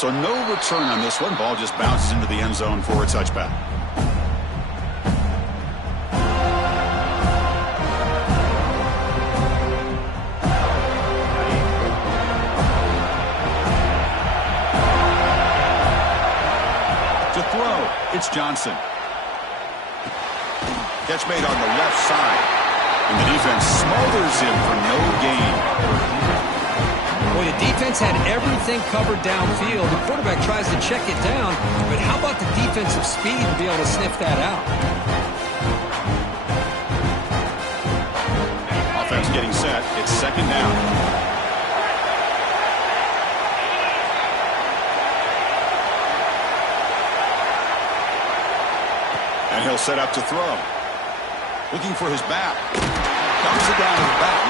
So no return on this one. Ball just bounces into the end zone for a touchback. To throw, it's Johnson. Catch made on the left side. And the defense smothers him for no gain. Boy, the defense had everything covered downfield. The quarterback tries to check it down, but how about the defensive speed to be able to sniff that out? Offense getting set. It's second down. And he'll set up to throw. Looking for his back. Dumps it down to the back.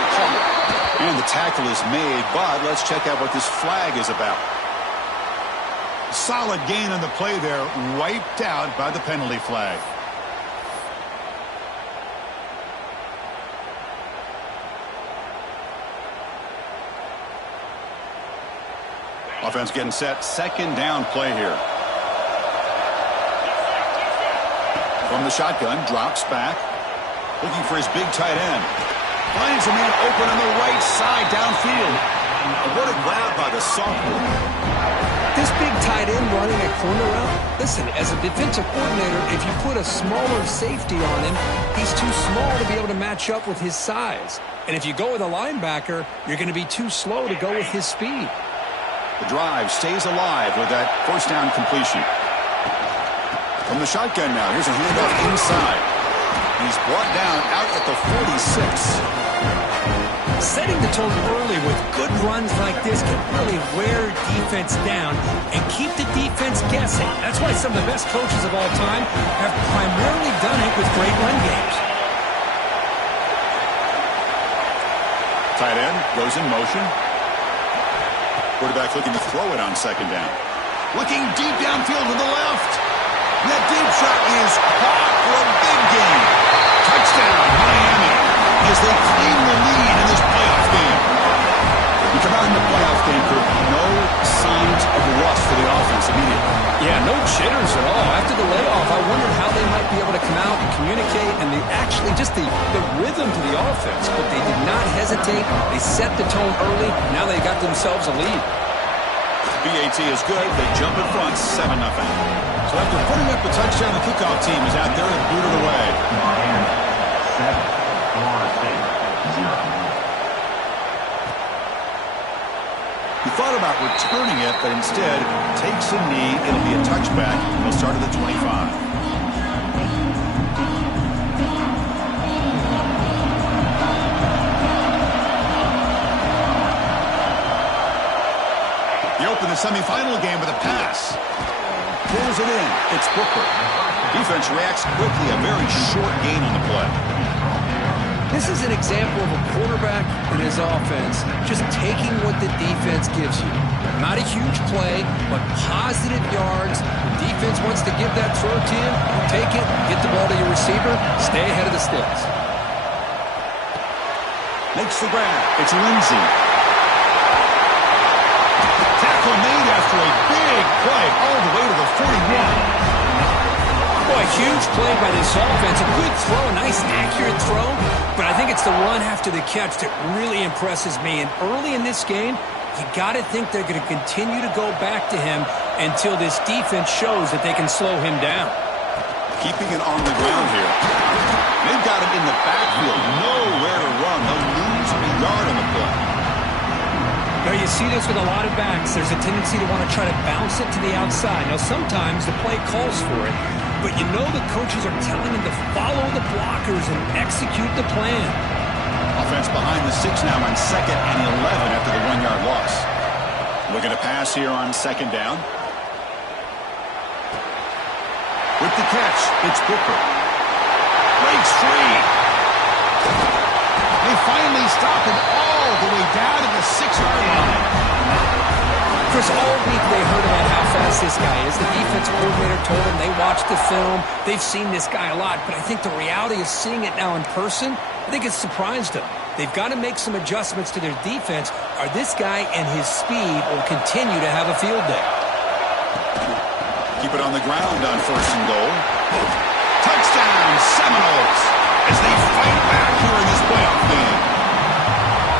And the tackle is made, but let's check out what this flag is about. Solid gain on the play there, wiped out by the penalty flag. Offense getting set. Second down play here. From the shotgun, drops back. Looking for his big tight end. Finds a man open on the right side downfield. What a grab by the sophomore. This big tight end running a corner route, listen, as a defensive coordinator, if you put a smaller safety on him, he's too small to be able to match up with his size. And if you go with a linebacker, you're going to be too slow to go with his speed. The drive stays alive with that first down completion. From the shotgun now, here's a handoff inside. He's brought down out at the 46. Setting the tone early with good runs like this can really wear defense down and keep the defense guessing. That's why some of the best coaches of all time have primarily done it with great run games. Tight end goes in motion. Quarterback looking to throw it on second down. Looking deep downfield to the left. That deep shot is caught for a big gain. Touchdown, Miami, as they claim the lead in this playoff game. We come out in the playoff game, Kirk. No signs of rust for the offense immediately. Yeah, no jitters at all. After the layoff, I wondered how they might be able to come out and communicate and actually just the rhythm to the offense. But they did not hesitate. They set the tone early. Now they got themselves a lead. BAT is good. They jump in front, 7-0. So after putting up a touchdown, the kickoff team is out there and boot it away. Miami, 7, Florida State, 0. He thought about returning it, but instead takes a knee. It'll be a touchback. He'll start at the 25. He opened the semifinal game with a pass. Pulls it in. It's Booker. Defense reacts quickly. A very short gain on the play. This is an example of a quarterback and his offense just taking what the defense gives you. Not a huge play, but positive yards. The defense wants to give that throw to you. Take it, get the ball to your receiver, stay ahead of the sticks. Makes the grab. It's Lindsey. Tackle made after a big play all the way to the 41. Boy, huge play by this offense. A good throw, a nice accurate throw. But I think it's the run after the catch that really impresses me. And early in this game, you got to think they're going to continue to go back to him until this defense shows that they can slow him down. Keeping it on the ground here. They've got him in the backfield. Nowhere to run. They'll lose a yard on the play. Now, you see this with a lot of backs. There's a tendency to want to try to bounce it to the outside. Now, sometimes the play calls for it, but you know the coaches are telling them to follow the blockers and execute the plan. Offense behind the 6 now on 2nd and 11 after the 1-yard loss. Looking to pass here on 2nd down. With the catch, it's Booker. Breaks free. They finally stop him all the way down to the 6-yard line. Chris, all week they heard about how fast this guy is. The defensive coordinator told them they watched the film. They've seen this guy a lot, but I think the reality of seeing it now in person, I think it's surprised them. They've got to make some adjustments to their defense, or this guy and his speed will continue to have a field day. Keep it on the ground on 1st and goal. Touchdown, Seminoles, as they fight back here in this playoff game.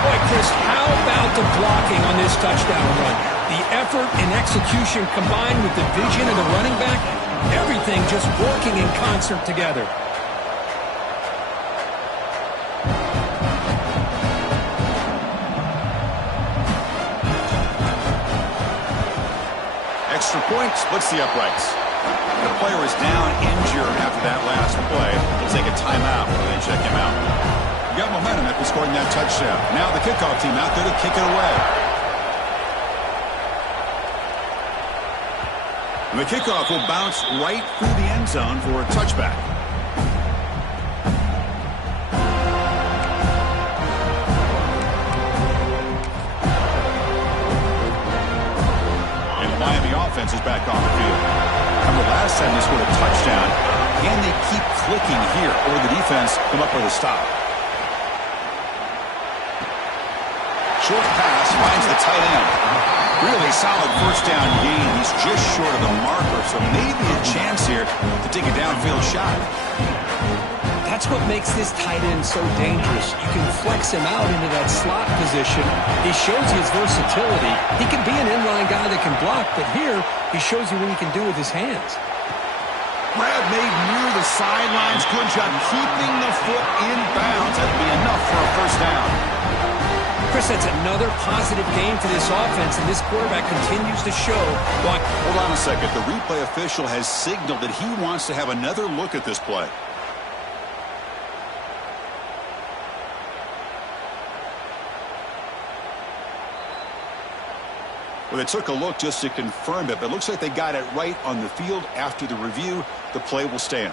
Boy, Chris, how about the blocking on this touchdown run? The effort and execution combined with the vision of the running back, everything just working in concert together. Extra point splits the uprights. The player is down injured after that last play. They'll take a timeout while they check him out. Got momentum after scoring that touchdown. Now the kickoff team out there to kick it away. And the kickoff will bounce right through the end zone for a touchback. And the Miami offense is back on the field. Remember last time they scored a touchdown, and they keep clicking here, or the defense come up with a stop. Short pass finds the tight end. Really solid first down gain. He's just short of the marker, so maybe a chance here to take a downfield shot. That's what makes this tight end so dangerous. You can flex him out into that slot position. He shows you his versatility. He can be an inline guy that can block, but here he shows you what he can do with his hands. Grab made near the sidelines. Good job keeping the foot in bounds. That'll be enough for a first down. Chris, that's another positive game for this offense, and this quarterback continues to show why. Hold on a second. The replay official has signaled that he wants to have another look at this play. Well, they took a look just to confirm it, but it looks like they got it right on the field. After the review, the play will stand.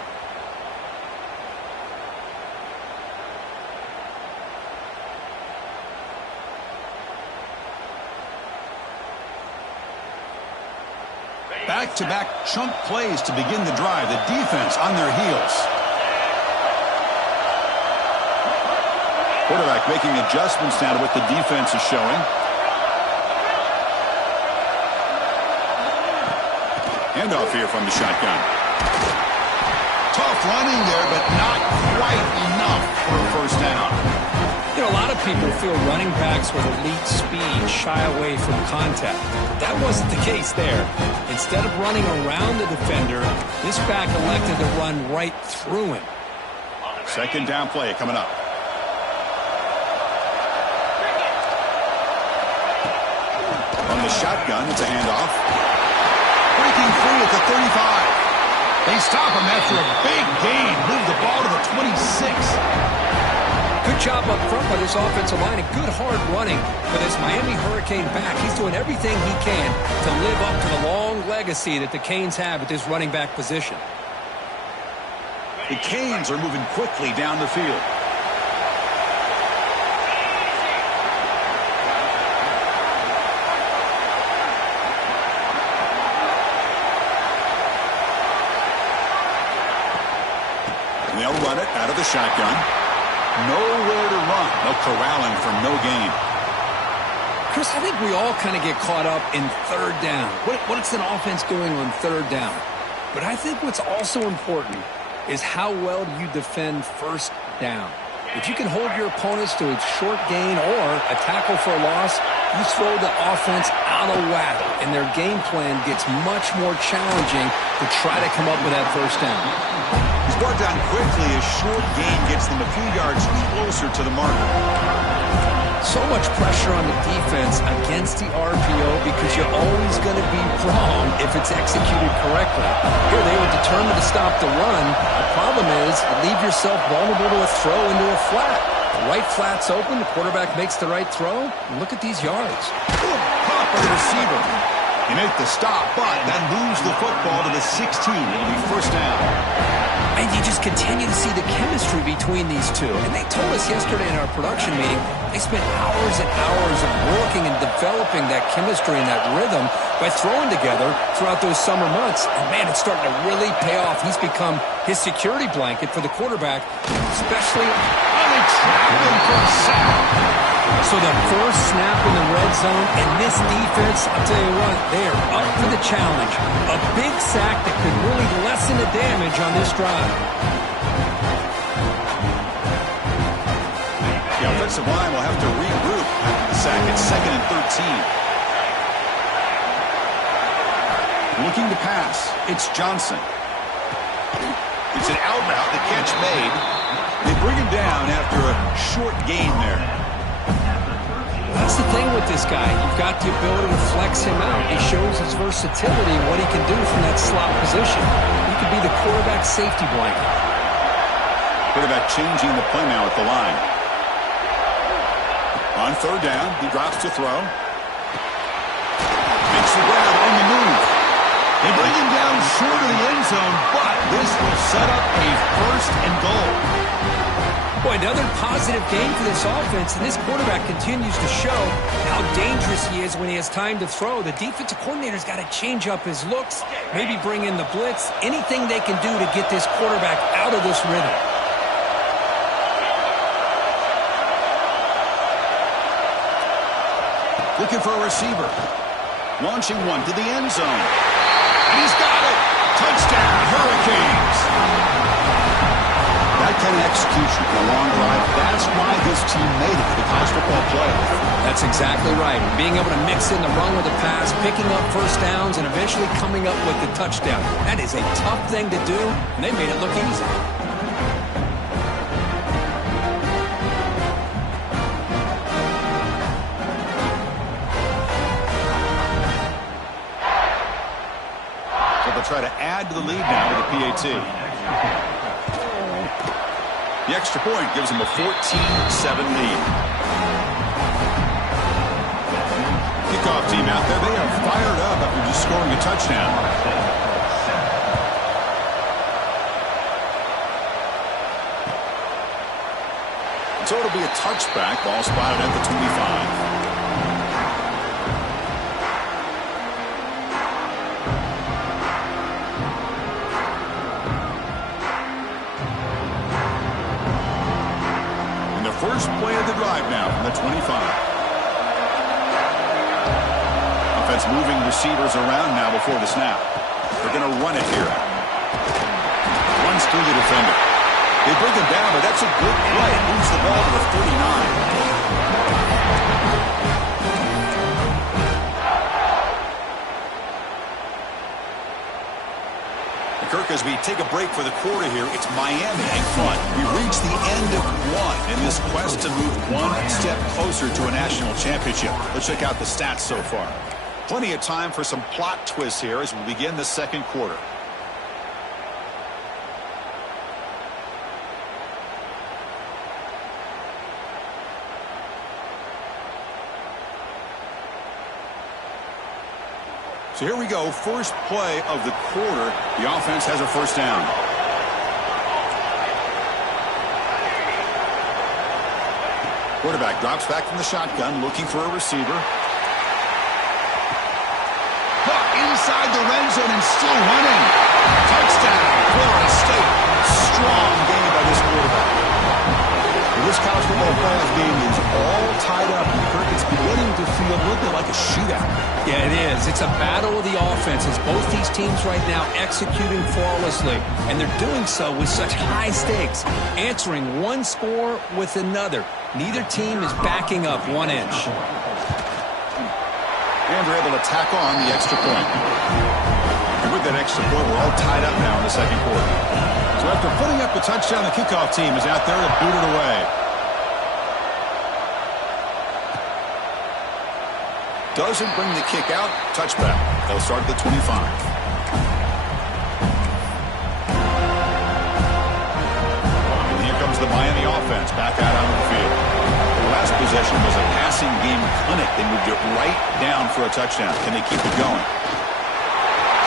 Back-to-back chunk plays to begin the drive. The defense on their heels. Quarterback making adjustments now to what the defense is showing. Handoff here from the shotgun. Tough running there, but not quite enough for a first down. You know, a lot of people feel running backs with elite speed shy away from contact. That wasn't the case there. Instead of running around the defender, this back elected to run right through him. Second down play coming up. On the shotgun, it's a handoff. Breaking free at the 35. They stop him after a big gain. Move the ball to the 26. Good job up front by this offensive line and good hard running for this Miami Hurricane back. He's doing everything he can to live up to the long legacy that the Canes have at this running back position. The Canes are moving quickly down the field. They'll run it out of the shotgun. Nowhere to run. They'll corral him for no gain. Chris, I think we all kind of get caught up in third down. What's an offense doing on third down? But I think what's also important is how well do you defend first down. If you can hold your opponents to a short gain or a tackle for a loss, you throw the offense out of whack, and their game plan gets much more challenging to try to come up with that first down. He's brought down quickly. A short gain gets them a few yards closer to the marker. So much pressure on the defense against the RPO because you're always going to be wrong if it's executed correctly. Here they were determined to stop the run. The problem is you leave yourself vulnerable to a throw into a flat. The right flat's open. The quarterback makes the right throw. And look at these yards. Good pop by the receiver. He made the stop, but that moves the football to the 16. It'll be first down. And you just continue to see the chemistry between these two. And they told us yesterday in our production meeting, they spent hours and hours of working and developing that chemistry and that rhythm by throwing together throughout those summer months. And, man, it's starting to really pay off. He's become his security blanket for the quarterback, especially. And they trap him for a sack. So the first snap in the red zone, and this defense, I'll tell you what, they are up for the challenge. A big sack that could really lessen the damage on this drive. The offensive line will have to regroup after the sack. It's 2nd and 13. Looking to pass. It's Johnson. It's an out route. The catch made. They bring him down after a short gain there. That's the thing with this guy. You've got the ability to flex him out. He shows his versatility and what he can do from that slot position. He could be the quarterback's safety blanket. Quarterback changing the play now at the line. On 3rd down, he drops to throw. Makes the grab on the move. They bring him down short of the end zone, but this will set up a 1st and goal. Boy, another positive game for this offense, and this quarterback continues to show how dangerous he is when he has time to throw. The defensive coordinator's got to change up his looks, maybe bring in the blitz, anything they can do to get this quarterback out of this rhythm. Looking for a receiver. Launching one to the end zone. And he's got it. Touchdown, Hurricanes. That kind of execution for a long drive, that's why this team made it to the college football playoff. That's exactly right. Being able to mix in the run with the pass, picking up first downs, and eventually coming up with the touchdown. That is a tough thing to do, and they made it look easy. They'll try to add to the lead now with a PAT. The extra point gives them a 14-7 lead. Kickoff team out there. They are fired up after just scoring a touchdown. So it'll be a touchback. Ball spotted at the 25. First play of the drive now from the 25. Offense moving receivers around now before the snap. They're going to run it here. Runs through the defender. They bring him down, but that's a good play. Moves the ball to the 39. Kirk, as we take a break for the quarter here, it's Miami in front. We reach the end of one in this quest to move one step closer to a national championship. Let's check out the stats so far. Plenty of time for some plot twists here as we begin the second quarter. So here we go, first play of the quarter. The offense has a first down. Quarterback drops back from the shotgun, looking for a receiver. Caught inside the red zone and still running. Touchdown, Florida State. Strong game by this quarterback. This college football playoff game is all tied up, and Kirk, it's beginning to feel a little bit like a shootout. Yeah, it is. It's a battle of the offenses. Both these teams right now executing flawlessly, and they're doing so with such high stakes, answering one score with another. Neither team is backing up 1 inch. And they're able to tack on the extra point. And with that extra point, we're all tied up now in the second quarter. So after putting up the touchdown, the kickoff team is out there to boot it away. Doesn't bring the kick out. Touchback. They'll start at the 25. And here comes the Miami offense back out on the field. The last possession was a passing game clinic. They moved it right down for a touchdown. Can they keep it going?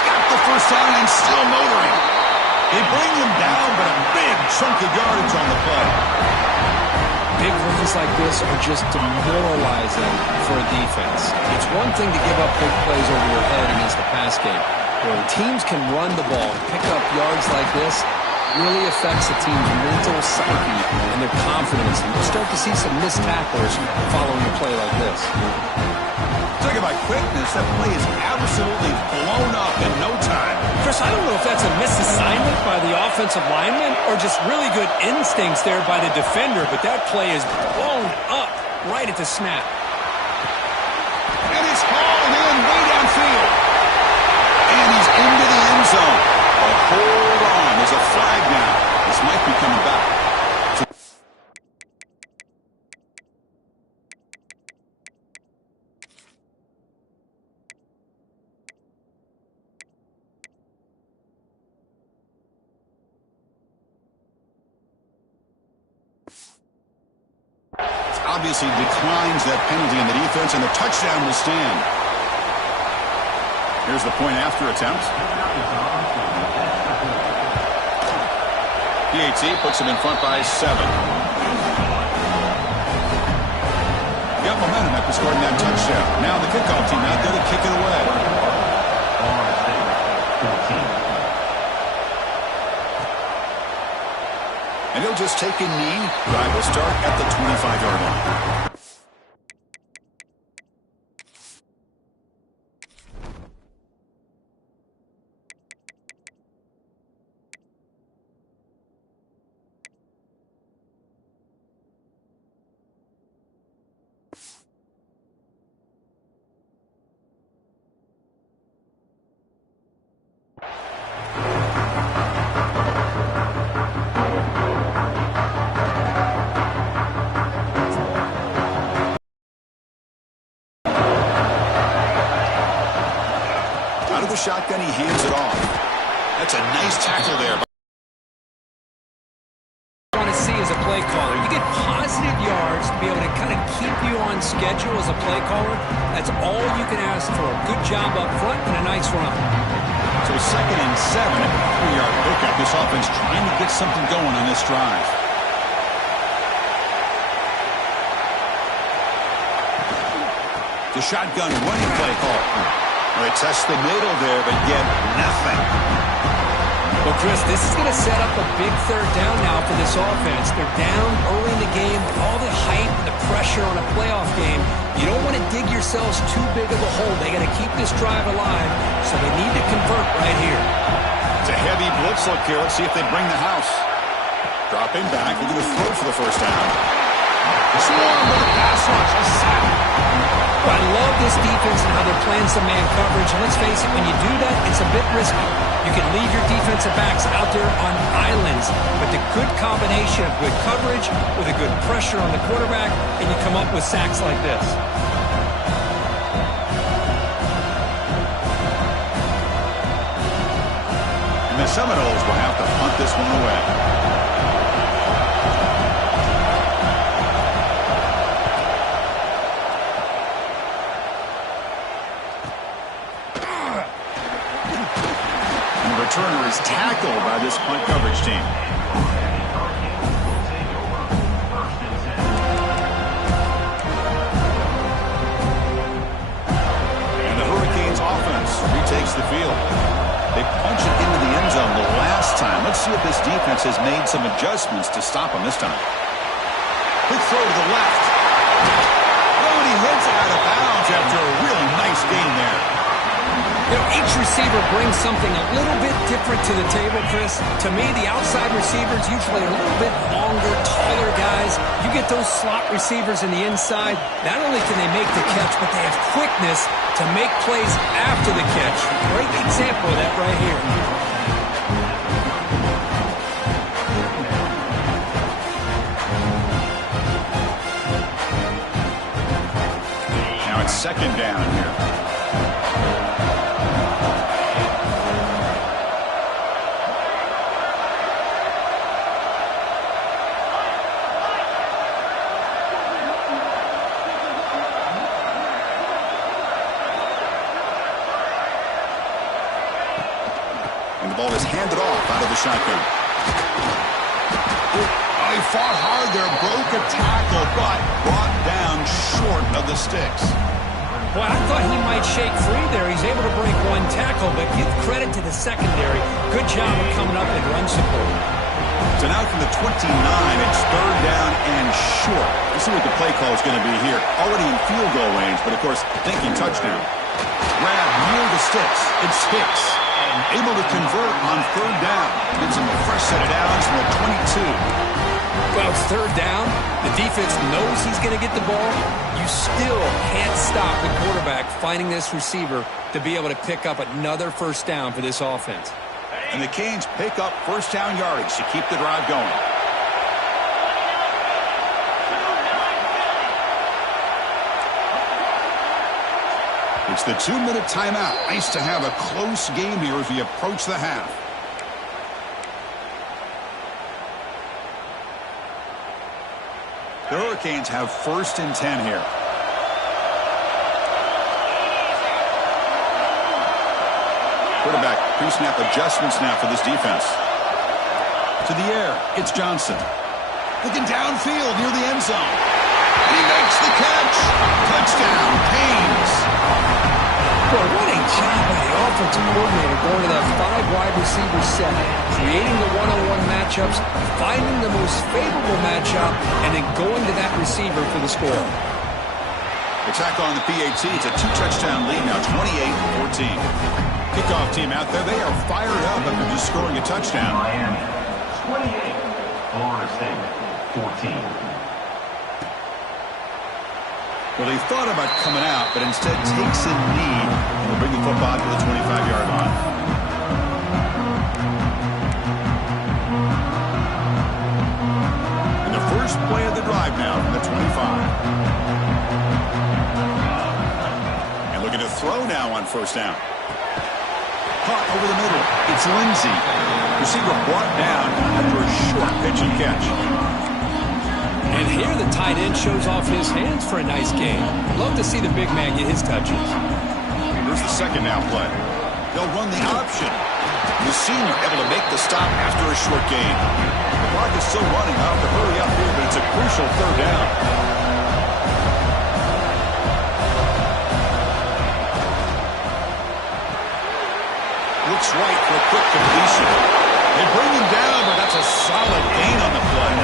Got the first down and still motoring. They bring him down, but a big chunk of yardage on the play. Big runs like this are just demoralizing for a defense. It's one thing to give up big plays over your head against the pass game. When teams can run the ball, pick up yards like this, really affects a team's mental psyche and their confidence. And you'll start to see some missed tacklers following a play like this. Talking about quickness, that play is absolutely blown up in no time. Chris, I don't know if that's a misassignment by the offensive lineman or just really good instincts there by the defender, but that play is blown up right at the snap. And it's hauled in way downfield. And he's into the end zone. But hold on, there's a flag now. This might be coming back. Obviously declines that penalty in the defense, and the touchdown will stand. Here's the point after attempt. PAT puts him in front by 7. Got momentum after scoring that touchdown. Now the kickoff team out there to kick it away. And he'll just take a knee. Drive will start at the 25-yard line. The shotgun, he hands it off. That's a nice tackle there. Want to see as a play caller, you get positive yards to be able to kind of keep you on schedule as a play caller. That's all you can ask for. Good job up front and a nice run. So 2nd and 7 at the 3-yard pickup. This offense trying to get something going on this drive. The shotgun running play call. They test the middle there, but get nothing. Well, Chris, this is going to set up a big 3rd down now for this offense. They're down early in the game with all the hype and the pressure on a playoff game. You don't want to dig yourselves too big of a hole. They got to keep this drive alive, so they need to convert right here. It's a heavy blitz look here. Let's see if they bring the house. Dropping back, looking to throw for the first down. Swarm with a pass rush, a sack. Well, I love this defense and how they're playing some man coverage. And let's face it, when you do that, it's a bit risky. You can leave your defensive backs out there on islands, but the good combination of good coverage with a good pressure on the quarterback, and you come up with sacks like this. And the Seminoles will have to punt this one away. Returner is tackled by this punt coverage team. And the Hurricanes offense retakes the field. They punch it into the end zone the last time. Let's see if this defense has made some adjustments to stop them this time. Quick throw to the left. Oh, and he hits it out of bounds after a really nice gain there. You know, each receiver brings something a little bit different to the table, Chris. To me, the outside receivers usually are a little bit longer, taller guys. You get those slot receivers in the inside, not only can they make the catch, but they have quickness to make plays after the catch. Great example of that right here. Now it's 2nd down here. And the ball is handed off out of the shotgun. He fought hard there, broke a tackle, but brought down short of the sticks. Boy, I thought he might shake free there. He's able to break one tackle, but give credit to the secondary. Good job of coming up and run support. So now from the 29, it's third down and short. Let's see what the play call is going to be here. Already in field goal range, but of course, thinking touchdown. Grab near the sticks. It's Hicks. Able to convert on third down. Gets him a fresh set of downs from the 22. Well, it's third down. The defense knows he's going to get the ball. You still can't stop the quarterback finding this receiver to be able to pick up another first down for this offense. And the Canes pick up first down yardage to keep the drive going. It's the 2-minute timeout. Nice to have a close game here as we approach the half. The Hurricanes have first and 10 here. Quarterback pre-snap adjustments now for this defense. To the air, it's Johnson. Looking downfield near the end zone. And he makes the catch. Touchdown, Canes. Boy, what a job by the offensive coordinator going to that 5-wide receiver set, creating the one-on-one matchups, finding the most favorable matchup, and then going to that receiver for the score. The tackle on the PAT. It's a 2-touchdown lead now, 28-14. Kickoff team out there. They are fired up after just scoring a touchdown. Miami, 28. Florida State, 14. Well, they thought about coming out, but instead takes a knee and will bring the football to the 25-yard line. And the first play of the drive now from the 25. And looking to throw now on first down. Caught over the middle. It's Lindsey. Receiver brought down after a short pitch and catch. And here the tight end shows off his hands for a nice game. Love to see the big man get his touches. Here's the second down play. They'll run the option. The senior able to make the stop after a short gain. The clock is still running. I'll have to hurry up here, but it's a crucial third down. Looks right for a quick completion. They bring him down, but that's a solid gain on the play.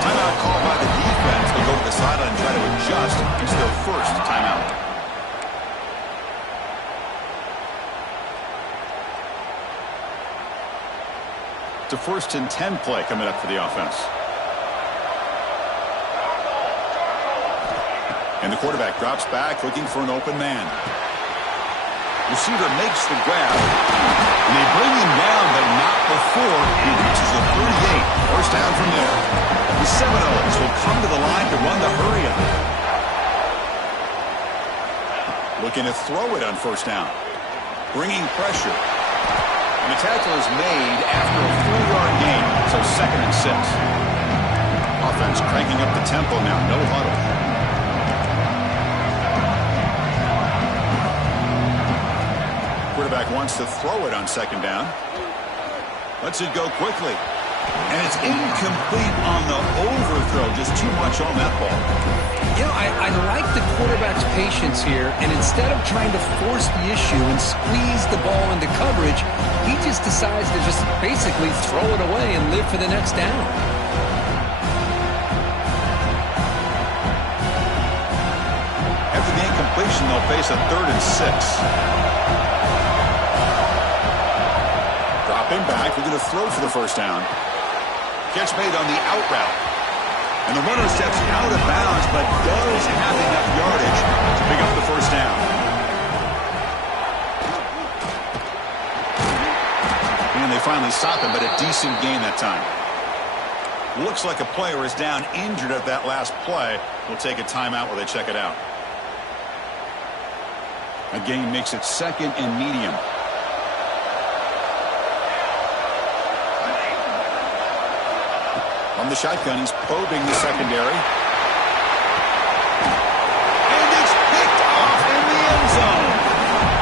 Timeout called by the defense. They go to the sideline and try to adjust. It's their first timeout. It's a first and 10 play coming up for the offense. And the quarterback drops back looking for an open man. Receiver makes the grab. And they bring him down, but not before he reaches the 38. First down from there. The Seminoles will come to the line to run the hurry up. Looking to throw it on first down. Bringing pressure. And the tackle is made after a 4-yard gain. So second and 6. Offense cranking up the tempo now. No huddle. Quarterback wants to throw it on second down. Lets it go quickly. And it's incomplete on the overthrow. Just too much on that ball. You know, I like the quarterback's patience here, and instead of trying to force the issue and squeeze the ball into coverage, he just decides to just basically throw it away and live for the next down. After the incompletion, they'll face a 3rd and 6. Dropping back, we're going to throw for the first down. Catch made on the out route. And the runner steps out of bounds, but does have enough yardage to pick up the first down. And they finally stop him, but a decent gain that time. Looks like a player is down injured at that last play. We'll take a timeout while they check it out. A gain makes it second and medium. On the shotgun, he's probing the secondary. And it's picked off in the end zone.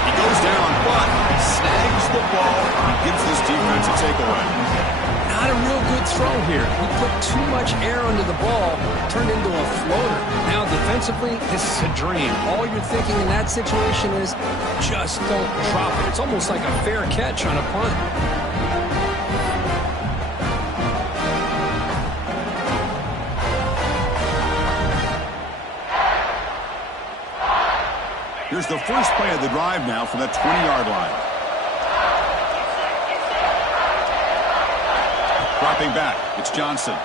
He goes down, but snags the ball and gives this defense a takeaway. Not a real good throw here. He put too much air under the ball, turned into a floater. Now defensively, this is a dream. All you're thinking in that situation is just don't drop it. It's almost like a fair catch on a punt. Here's the first play of the drive now from the 20-yard line. Dropping back, it's Johnson.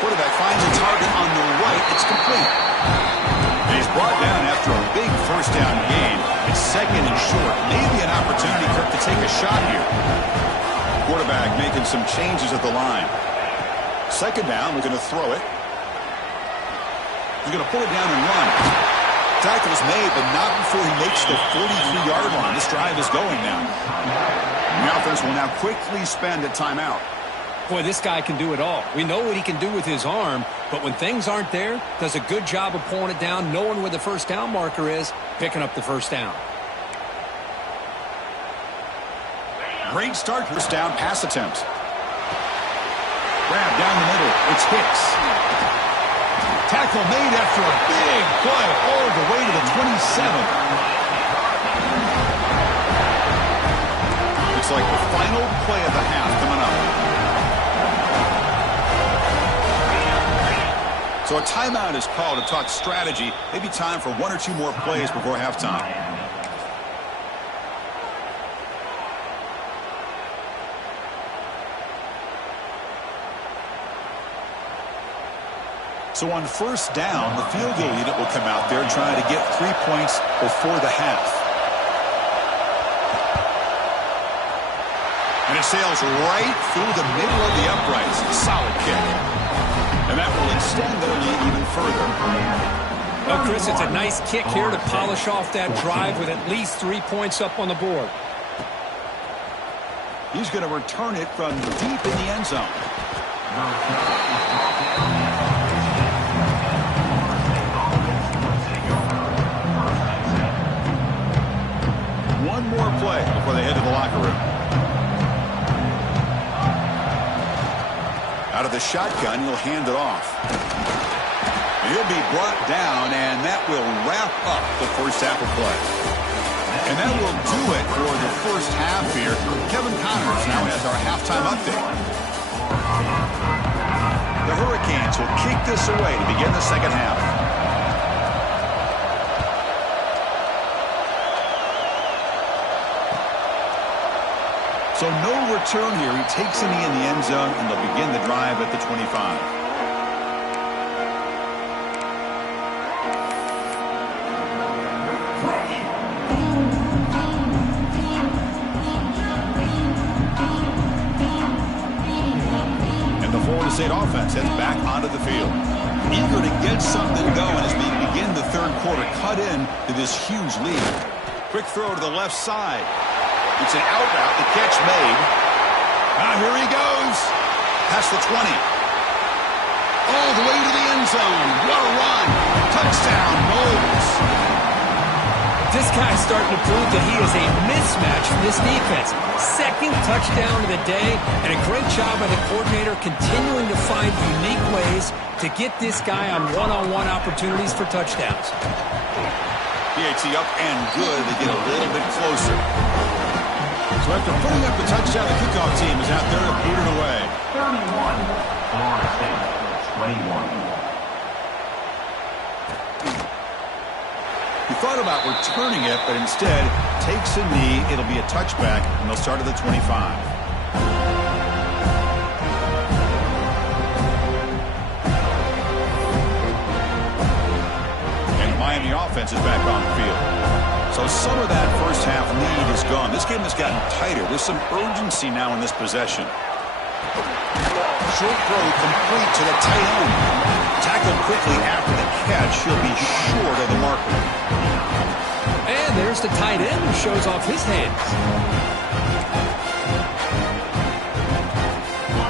Quarterback finds a target on the right. It's complete. And he's brought down after a big first down gain. It's second and short. Maybe an opportunity, Kirk, to take a shot here. Quarterback making some changes at the line. Second down, we're going to throw it. He's going to pull it down and run. Tackle is made, but not before he makes the 43-yard line. This drive is going now. The offense will now quickly spend a timeout. Boy, this guy can do it all. We know what he can do with his arm, but when things aren't there, does a good job of pulling it down, knowing where the first down marker is, picking up the first down. Great start. First down pass attempt. Grab down the middle. It's Hicks. Tackle made after a big play all the way to the 27. Looks like the final play of the half coming up. So a timeout is called to talk strategy. Maybe time for one or two more plays before halftime. So on first down, the field goal unit will come out there trying to get 3 points before the half. And it sails right through the middle of the uprights. Solid kick. And that will extend their lead even further. Well, Chris, it's a nice kick here to polish off that drive with at least 3 points up on the board. He's going to return it from deep in the end zone. One more play before they head to the locker room. Out of the shotgun, he'll hand it off. He'll be brought down, and that will wrap up the first half of play. And that will do it for the first half here. Kevin Connors now has our halftime update. The Hurricanes will kick this away to begin the second half. So no return here. He takes a knee in the end zone, and they'll begin the drive at the 25. And the Florida State offense heads back onto the field. Eager to get something going as we begin the third quarter. Cut in to this huge lead. Quick throw to the left side. It's an out route, the catch made. Now here he goes. Past the 20. All the way to the end zone. What a run. Touchdown, Knowles. This guy's starting to prove that he is a mismatch for this defense. Second touchdown of the day, and a great job by the coordinator continuing to find unique ways to get this guy on one-on-one opportunities for touchdowns. PAT up and good. They get a little bit closer. So after putting up the touchdown, the kickoff team is out there to boot it away. 31. Florida State, 21. He thought about returning it, but instead takes a knee. It'll be a touchback, and they'll start at the 25. And Miami offense is back on the field. So some of that first half lead is gone. This game has gotten tighter. There's some urgency now in this possession. Short throw complete to the tight end. Tackled quickly after the catch. He'll be short of the marker. And there's the tight end who shows off his hands.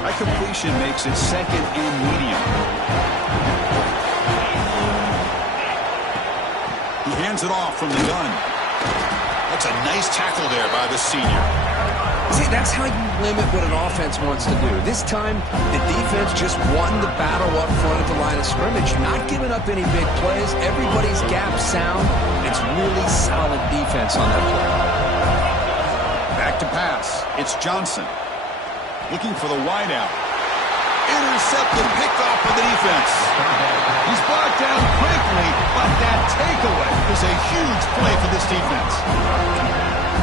That completion makes it second and medium. He hands it off from the gun. That's a nice tackle there by the senior. See, that's how you limit what an offense wants to do. This time, the defense just won the battle up front at the line of scrimmage. Not giving up any big plays. Everybody's gap sound. It's really solid defense on that play. Back to pass. It's Johnson. Looking for the wideout. intercepted, picked off by the defense. He's brought down quickly, but that takeaway is a huge play for this defense.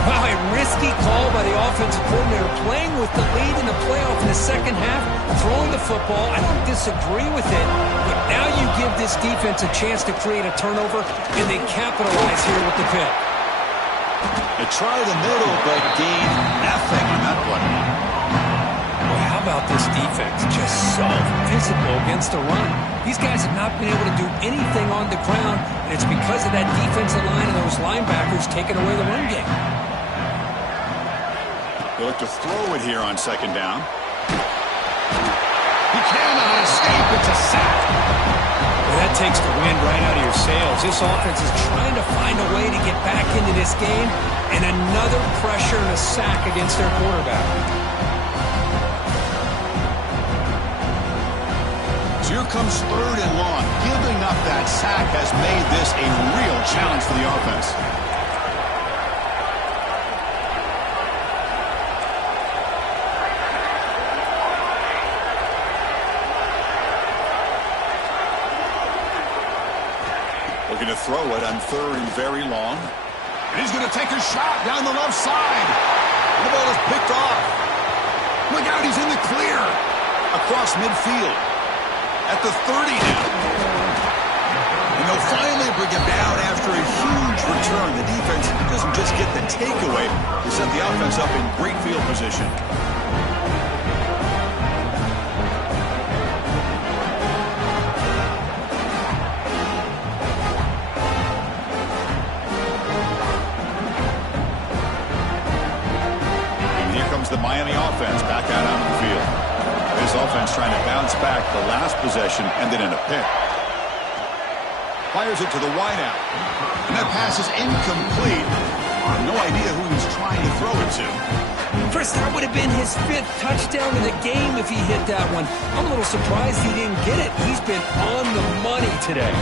Wow, a risky call by the offensive coordinator, playing with the lead in the playoff in the second half, throwing the football. I don't disagree with it, but now you give this defense a chance to create a turnover, and they capitalize here with the pick. They try the middle, but gain nothing on that play. Well, how about this defense? Just so physical against the run. These guys have not been able to do anything on the ground, and it's because of that defensive line and those linebackers taking away the run game. They look to throw it here on second down. He cannot escape. It's a sack. Well, that takes the wind right out of your sails. This offense is trying to find a way to get back into this game, and another pressure and a sack against their quarterback. So here comes third and long. Giving up that sack has made this a real challenge for the offense. Looking to throw it on third and very long. And he's going to take a shot down the left side. The ball is picked off. Look out, he's in the clear. Across midfield. At the 30 now. And they'll finally bring him down after a huge return. The defense doesn't just get the takeaway. They set the offense up in great field position. The Miami offense back out onto the field. This offense trying to bounce back the last possession, ended in a pick. Fires it to the wideout. And that pass is incomplete. No idea who he's trying to throw it to. Chris, that would have been his 5th touchdown in the game if he hit that one. I'm a little surprised he didn't get it. He's been on the money today.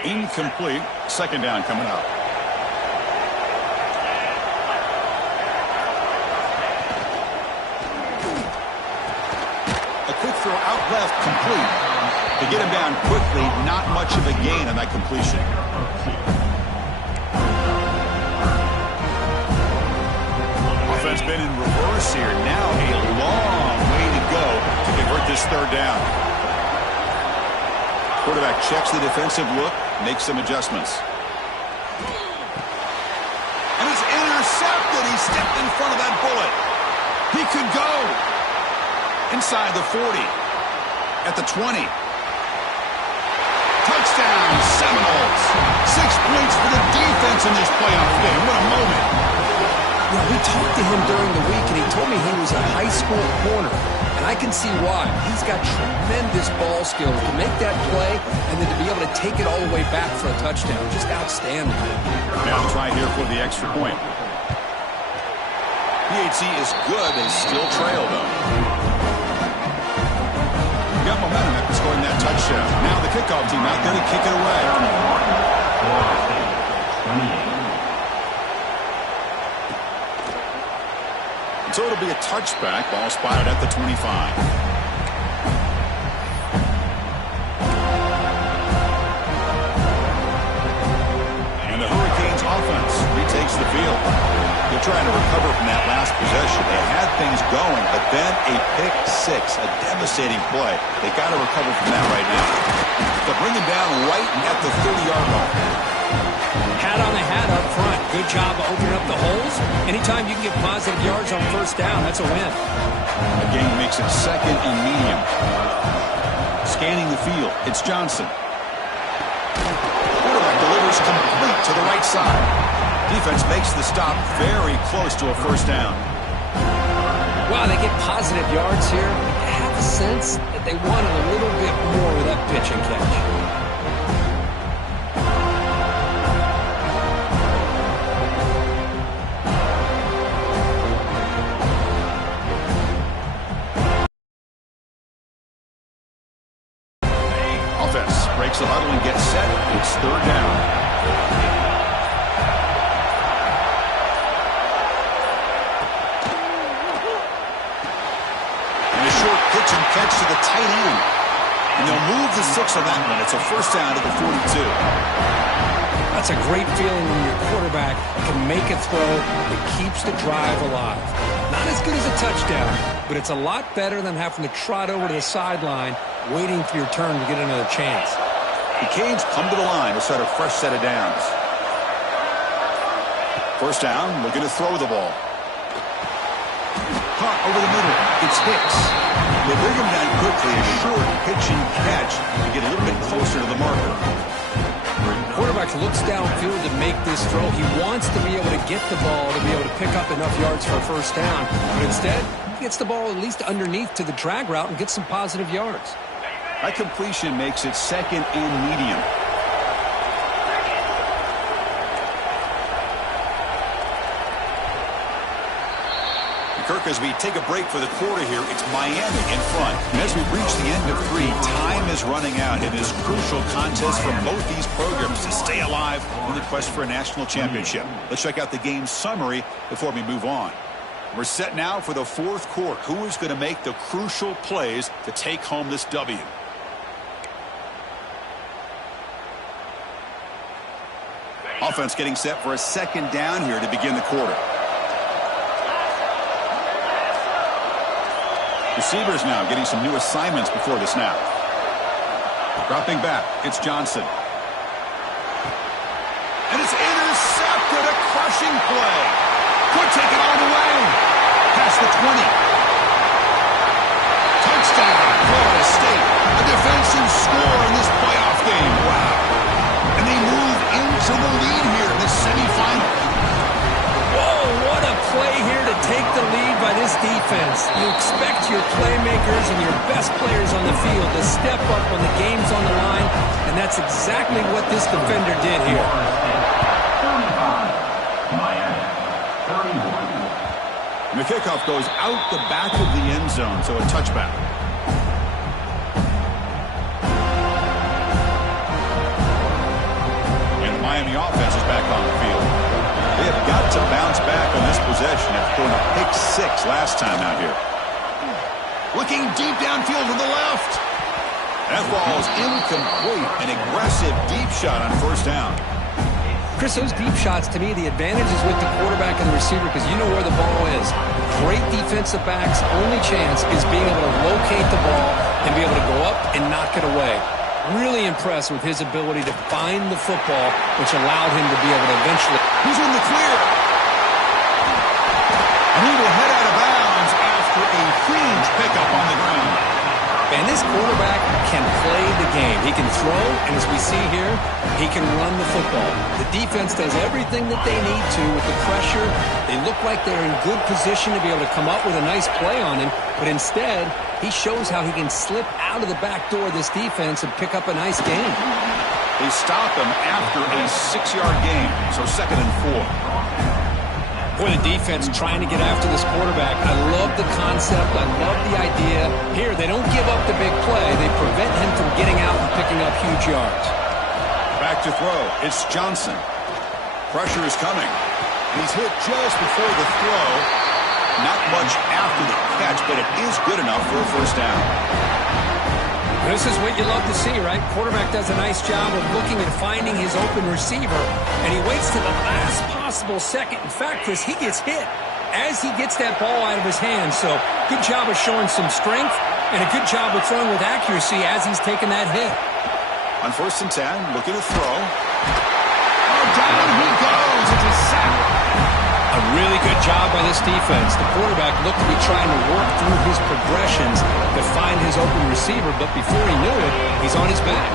Incomplete. Second down coming up. Quick throw out left, complete. To get him down quickly, not much of a gain on that completion. Offense been in reverse here. Now a long way to go to convert this third down. Quarterback checks the defensive look, makes some adjustments. And it's intercepted. He stepped in front of that bullet. He could go. Inside the 40. At the 20. Touchdown, Seminoles. 6 points for the defense in this playoff game. What a moment. Yeah, we talked to him during the week, and he told me he was a high school corner. And I can see why. He's got tremendous ball skills to make that play and then to be able to take it all the way back for a touchdown. Just outstanding. Now try here for the extra point. PHC is good. They still trail, though. Got momentum after scoring that touchdown. Now the kickoff team out there to kick it away. And so it'll be a touchback. Ball spotted at the 25. And the Hurricanes offense retakes the field. They're trying to recover from that last possession. They had things going, but then a pick six, a devastating play. They got to recover from that right now. They'll bring him down right at the 30-yard line. Hat on the hat up front. Good job of opening up the holes. Anytime you can get positive yards on first down, that's a win. The game makes it second and medium. Scanning the field, it's Johnson. Quarterback delivers complete to the right side. Defense makes the stop very close to a first down. Wow, they get positive yards here. I have a sense that they wanted a little bit more with that pitch and catch. Offense breaks the huddle and gets set. It's third down. catch to the tight end. And they'll move the 6 on that one. It's a first down to the 42. That's a great feeling when your quarterback can make a throw that keeps the drive alive. Not as good as a touchdown, but it's a lot better than having to trot over to the sideline waiting for your turn to get another chance. The Canes come to the line to start a fresh set of downs. First down, looking to throw the ball. Caught over the middle. It's Hicks. They bring him down quickly, a short pitch and catch to get a little bit closer to the marker. Quarterback looks downfield to make this throw. He wants to be able to get the ball to be able to pick up enough yards for a first down. But instead, he gets the ball at least underneath to the drag route and gets some positive yards. That completion makes it second and medium. Kirk, as we take a break for the quarter here, it's Miami in front. And as we reach the end of 3, time is running out in this crucial contest for both these programs to stay alive in the quest for a national championship. Let's check out the game summary before we move on. We're set now for the 4th quarter. Who is going to make the crucial plays to take home this W? Offense getting set for a second down here to begin the quarter. Receivers now getting some new assignments before the snap. Dropping back, it's Johnson. And it's intercepted, a crushing play. Could take it all the way. Past the 20. Touchdown, Florida State. A defensive score in this playoff game. Wow. And they move into the lead here in the semifinal. Whoa, what a play here to take the lead by this defense. You expect your playmakers and your best players on the field to step up when the game's on the line, and that's exactly what this defender did here. 35, Miami, 31. The kickoff goes out the back of the end zone, so a touchback. And the Miami offense is back on the field. They have got to bounce back on this possession after throwing a pick 6 last time out here. Looking deep downfield to the left. That ball is incomplete. An aggressive deep shot on first down. Chris, those deep shots, to me, the advantage is with the quarterback and the receiver because you know where the ball is. Great defensive backs' only chance is being able to locate the ball and be able to go up and knock it away. Really impressed with his ability to find the football, which allowed him to be able to eventually... He's in the clear. And he will head out of bounds after a huge pickup on the ground. And this quarterback can play the game. He can throw, and as we see here, he can run the football. The defense does everything that they need to with the pressure. They look like they're in good position to be able to come up with a nice play on him, but instead, he shows how he can slip out of the back door of this defense and pick up a nice gain. They stop him after a 6-yard gain, so 2nd and 4. Boy, the defense trying to get after this quarterback. I love the concept. I love the idea. Here, they don't give up the big play. They prevent him from getting out and picking up huge yards. Back to throw. It's Johnson. Pressure is coming. He's hit just before the throw. Not much after the catch, but it is good enough for a first down. This is what you love to see, right? Quarterback does a nice job of looking and finding his open receiver, and he waits to the last possible second. In fact, Chris, he gets hit as he gets that ball out of his hands. So good job of showing some strength and a good job of throwing with accuracy as he's taking that hit. On 1st and 10, looking to throw. Oh, down he goes. It's a sack. A really good job by this defense. The quarterback looked to be trying to work through his progressions to find his open receiver, but before he knew it, he's on his back.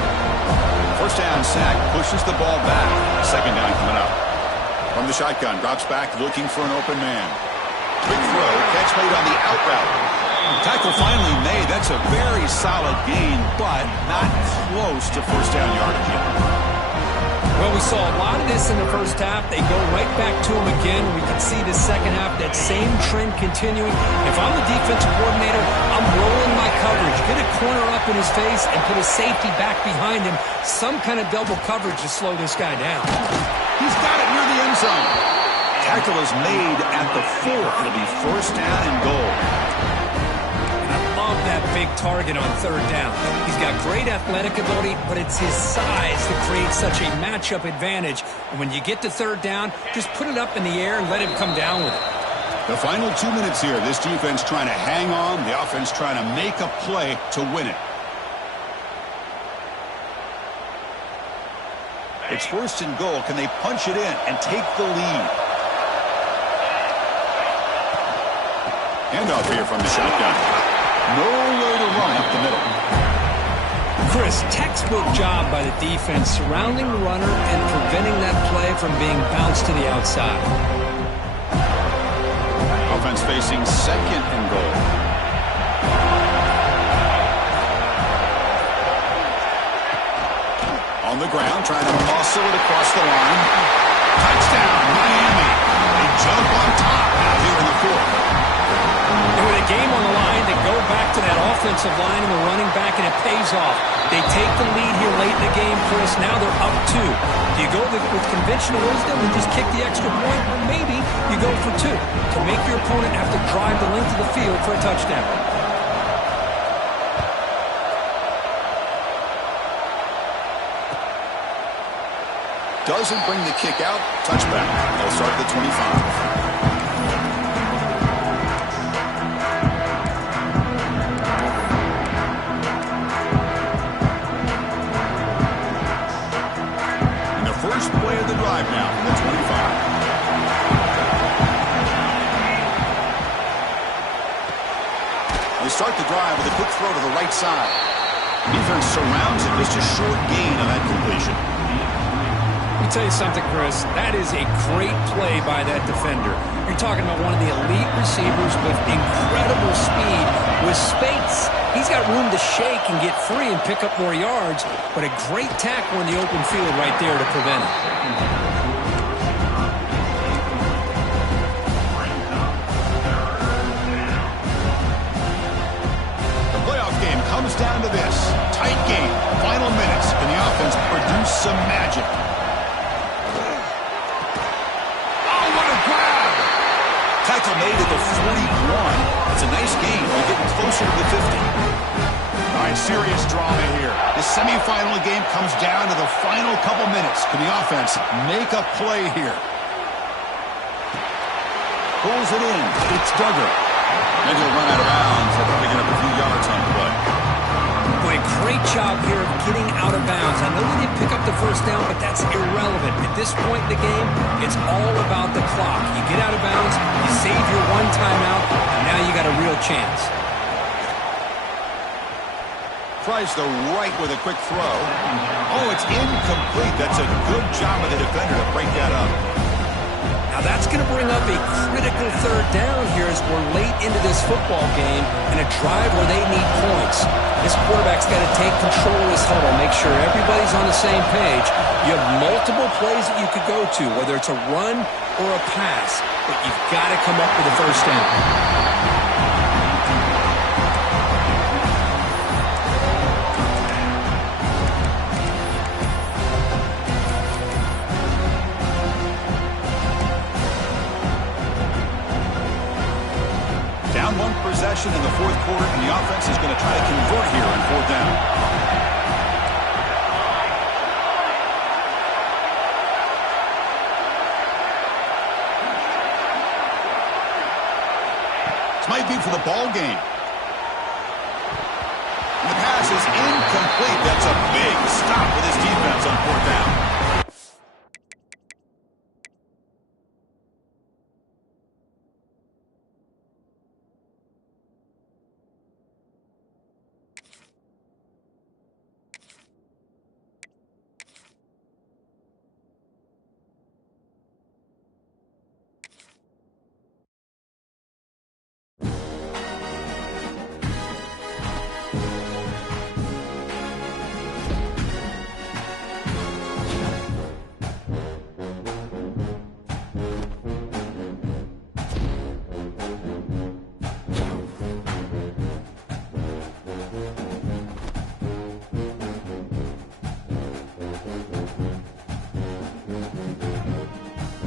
First down sack, pushes the ball back. 2nd down coming up. From the shotgun, drops back, looking for an open man. Quick throw, catch made on the out route. Tackle finally made. That's a very solid gain, but not close to first down yardage yet. Well, we saw a lot of this in the first half. They go right back to him again. We can see the second half, that same trend continuing. If I'm the defensive coordinator, I'm rolling my coverage. Get a corner up in his face and put a safety back behind him. Some kind of double coverage to slow this guy down. He's got it near the end zone. Tackle is made at the 4. It'll be first down and goal. I love that big target on third down. He's got great athletic ability, but it's his size that creates such a matchup advantage. And when you get to third down, just put it up in the air and let him come down with it. The final 2 minutes here. This defense trying to hang on. The offense trying to make a play to win it. It's 1st and goal. Can they punch it in and take the lead? Handoff here from the shotgun. Nowhere to run up the middle. Chris, textbook job by the defense surrounding the runner and preventing that play from being bounced to the outside. Offense facing 2nd and goal. On the ground, trying to muscle it across the line. Touchdown, Miami. They jump on top out here in the 4th. And with a game on the line, they go back to that offensive line and the running back, and it pays off. They take the lead here late in the game, Chris. Now they're up 2. Do you go with conventional wisdom and just kick the extra point? Or maybe you go for 2 to make your opponent have to drive the length of the field for a touchdown. Doesn't bring the kick out. Touchback. They'll start at the 25. First play of the drive now from the 25. They start the drive with a quick throw to the right side. Defense surrounds it. Just a short gain on that completion. Let me tell you something, Chris. That is a great play by that defender. You're talking about one of the elite receivers with incredible speed, with space. He's got room to shake and get free and pick up more yards, but a great tackle in the open field right there to prevent it. The playoff game comes down to this. Tight game. Final minutes. Can the offense produce some magic? Tackle made at the 41. It's a nice game. We're getting closer to the 50. All right, serious drama here. The semifinal game comes down to the final couple minutes. Can the offense make a play here? Pulls it in. It's Duggar. Maybe he'll run out of bounds. They'll probably get up a few yards on the play. Boy, great job here of getting out of bounds. I know they didn't pick up the first down, but that's irrelevant. At this point in the game, it's all about the clock. You get out of bounds, you save your one timeout, and now you got a real chance. Tries the right with a quick throw. Oh, it's incomplete. That's a good job of the defender to break that up. Now that's going to bring up a critical third down here as we're late into this football game and a drive where they need points. This quarterback's got to take control of this huddle, make sure everybody's on the same page. You have multiple plays that you could go to, whether it's a run or a pass, but you've got to come up with a first down. Down one possession in the 4th quarter, and the offense is going to try to convert here on 4th down. This might be for the ball game. And the pass is incomplete. That's a big stop with his defense on 4th down.